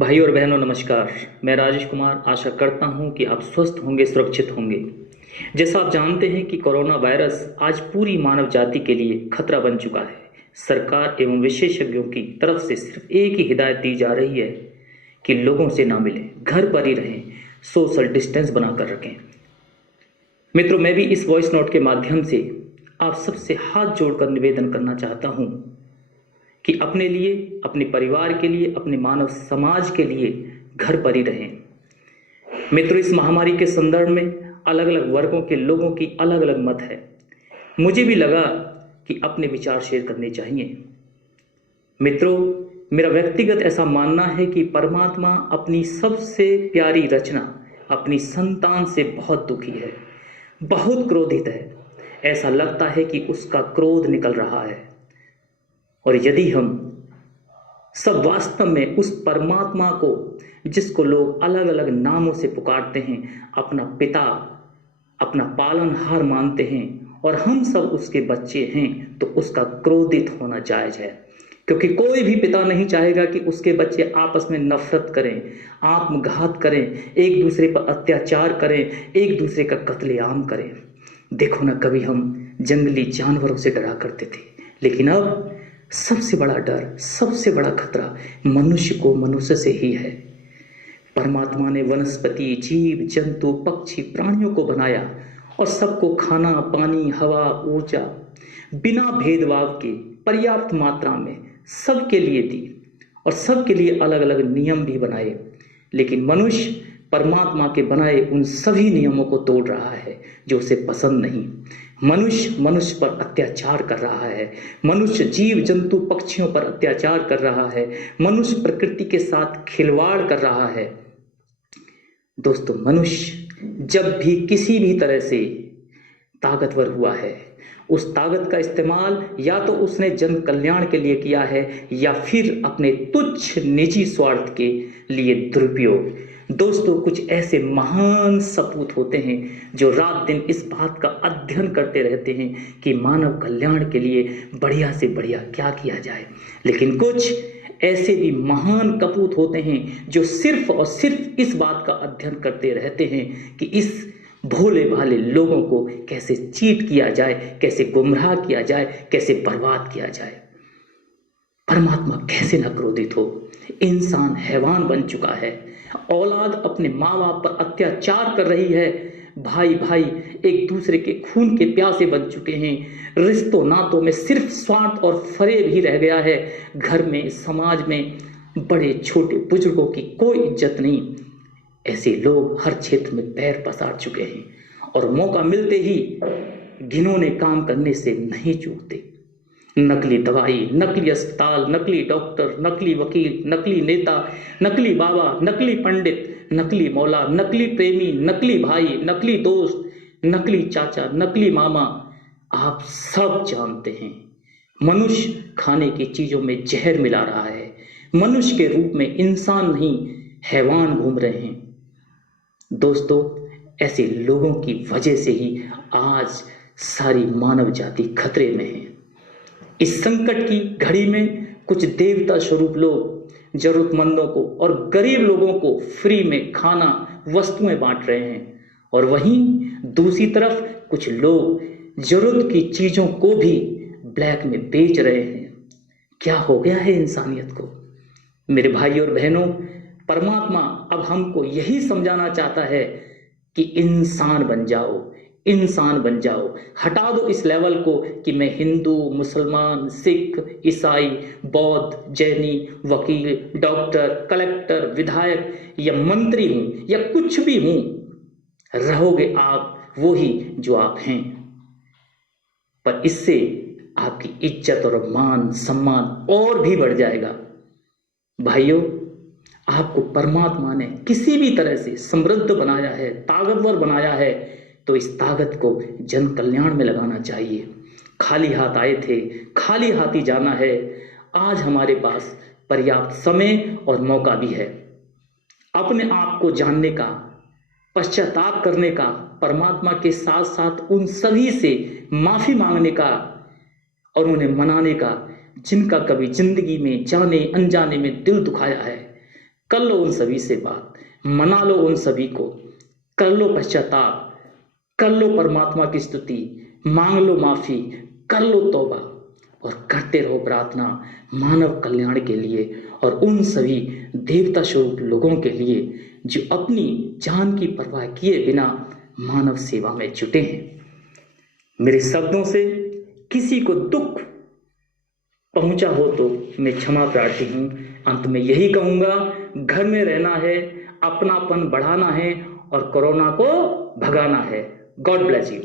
भाई और बहनों नमस्कार। मैं राजेश कुमार आशा करता हूं कि आप स्वस्थ होंगे, सुरक्षित होंगे। जैसा आप जानते हैं कि कोरोना वायरस आज पूरी मानव जाति के लिए खतरा बन चुका है। सरकार एवं विशेषज्ञों की तरफ से सिर्फ एक ही हिदायत दी जा रही है कि लोगों से ना मिलें, घर पर ही रहें, सोशल डिस्टेंस बनाकर रखें। मित्रों, मैं भी इस वॉइस नोट के माध्यम से आप सबसे हाथ जोड़कर निवेदन करना चाहता हूं कि अपने लिए, अपने परिवार के लिए, अपने मानव समाज के लिए घर पर ही रहें। मित्रों, इस महामारी के संदर्भ में अलग अलग वर्गों के लोगों की अलग अलग मत है। मुझे भी लगा कि अपने विचार शेयर करने चाहिए। मित्रों, मेरा व्यक्तिगत ऐसा मानना है कि परमात्मा अपनी सबसे प्यारी रचना, अपनी संतान से बहुत दुखी है, बहुत क्रोधित है। ऐसा लगता है कि उसका क्रोध निकल रहा है। और यदि हम सब वास्तव में उस परमात्मा को, जिसको लोग अलग अलग नामों से पुकारते हैं, अपना पिता, अपना पालनहार मानते हैं, और हम सब उसके बच्चे हैं, तो उसका क्रोधित होना जायज है। क्योंकि कोई भी पिता नहीं चाहेगा कि उसके बच्चे आपस में नफरत करें, आत्मघात करें, एक दूसरे पर अत्याचार करें, एक दूसरे का कत्लेआम करें। देखो ना, कभी हम जंगली जानवरों से डरा करते थे, लेकिन अब सबसे बड़ा डर, सबसे बड़ा खतरा मनुष्य को मनुष्य से ही है। परमात्मा ने वनस्पति, जीव जंतु, पक्षी, प्राणियों को बनाया और सबको खाना, पानी, हवा, ऊर्जा बिना भेदभाव के पर्याप्त मात्रा में सबके लिए दी, और सबके लिए अलग अलग नियम भी बनाए। लेकिन मनुष्य परमात्मा के बनाए उन सभी नियमों को तोड़ रहा है जो उसे पसंद नहीं। मनुष्य मनुष्य पर अत्याचार कर रहा है, मनुष्य जीव जंतु पक्षियों पर अत्याचार कर रहा है, मनुष्य प्रकृति के साथ खिलवाड़ कर रहा है। दोस्तों, मनुष्य जब भी किसी भी तरह से ताकतवर हुआ है, उस ताकत का इस्तेमाल या तो उसने जन कल्याण के लिए किया है या फिर अपने तुच्छ निजी स्वार्थ के लिए दुरुपयोग। दोस्तों, कुछ ऐसे महान सपूत होते हैं जो रात दिन इस बात का अध्ययन करते रहते हैं कि मानव कल्याण के लिए बढ़िया से बढ़िया क्या किया जाए। लेकिन कुछ ऐसे भी महान कपूत होते हैं जो सिर्फ और सिर्फ इस बात का अध्ययन करते रहते हैं कि इस भोले भाले लोगों को कैसे चीट किया जाए, कैसे गुमराह किया जाए, कैसे बर्बाद किया जाए। परमात्मा कैसे न क्रोधित हो। इंसान हैवान बन चुका है, औलाद अपने माँ बाप पर अत्याचार कर रही है, भाई भाई एक दूसरे के खून के प्यासे बन चुके हैं, रिश्तों नातों में सिर्फ स्वार्थ और फरेब ही रह गया है। घर में, समाज में बड़े छोटे बुजुर्गों की कोई इज्जत नहीं। ऐसे लोग हर क्षेत्र में पैर पसार चुके हैं और मौका मिलते ही घिनौने काम करने से नहीं चूकते। नकली दवाई, नकली अस्पताल, नकली डॉक्टर, नकली वकील, नकली नेता, नकली बाबा, नकली पंडित, नकली मौला, नकली प्रेमी, नकली भाई, नकली दोस्त, नकली चाचा, नकली मामा। आप सब जानते हैं, मनुष्य खाने की चीजों में जहर मिला रहा है। मनुष्य के रूप में इंसान नहीं, हैवान घूम रहे हैं। दोस्तों, ऐसे लोगों की वजह से ही आज सारी मानव जाति खतरे में है। इस संकट की घड़ी में कुछ देवता स्वरूप लोग जरूरतमंदों को और गरीब लोगों को फ्री में खाना, वस्तुएं बांट रहे हैं, और वहीं दूसरी तरफ कुछ लोग जरूरत की चीजों को भी ब्लैक में बेच रहे हैं। क्या हो गया है इंसानियत को? मेरे भाई और बहनों, परमात्मा अब हमको यही समझाना चाहता है कि इंसान बन जाओ, इंसान बन जाओ। हटा दो इस लेवल को कि मैं हिंदू, मुसलमान, सिख, ईसाई, बौद्ध, जैनी, वकील, डॉक्टर, कलेक्टर, विधायक या मंत्री हूं या कुछ भी हूं। रहोगे आप वही जो आप हैं, पर इससे आपकी इज्जत और मान सम्मान और भी बढ़ जाएगा। भाइयों, आपको परमात्मा ने किसी भी तरह से समृद्ध बनाया है, ताकतवर बनाया है, तो इस ताकत को जन कल्याण में लगाना चाहिए। खाली हाथ आए थे, खाली हाथ ही जाना है। आज हमारे पास पर्याप्त समय और मौका भी है अपने आप को जानने का, पश्चाताप करने का, परमात्मा के साथ साथ उन सभी से माफी मांगने का और उन्हें मनाने का जिनका कभी जिंदगी में जाने अनजाने में दिल दुखाया है। कर लो उन सभी से बात, मना लो उन सभी को, कर लो पश्चाताप, कर लो परमात्मा की स्तुति, मांग लो माफी, कर लो तौबा और करते रहो प्रार्थना मानव कल्याण के लिए और उन सभी देवता स्वरूप लोगों के लिए जो अपनी जान की परवाह किए बिना मानव सेवा में जुटे हैं। मेरे शब्दों से किसी को दुख पहुंचा हो तो मैं क्षमा प्रार्थी हूं। अंत में यही कहूंगा, घर में रहना है, अपनापन बढ़ाना है और कोरोना को भगाना है। God bless you.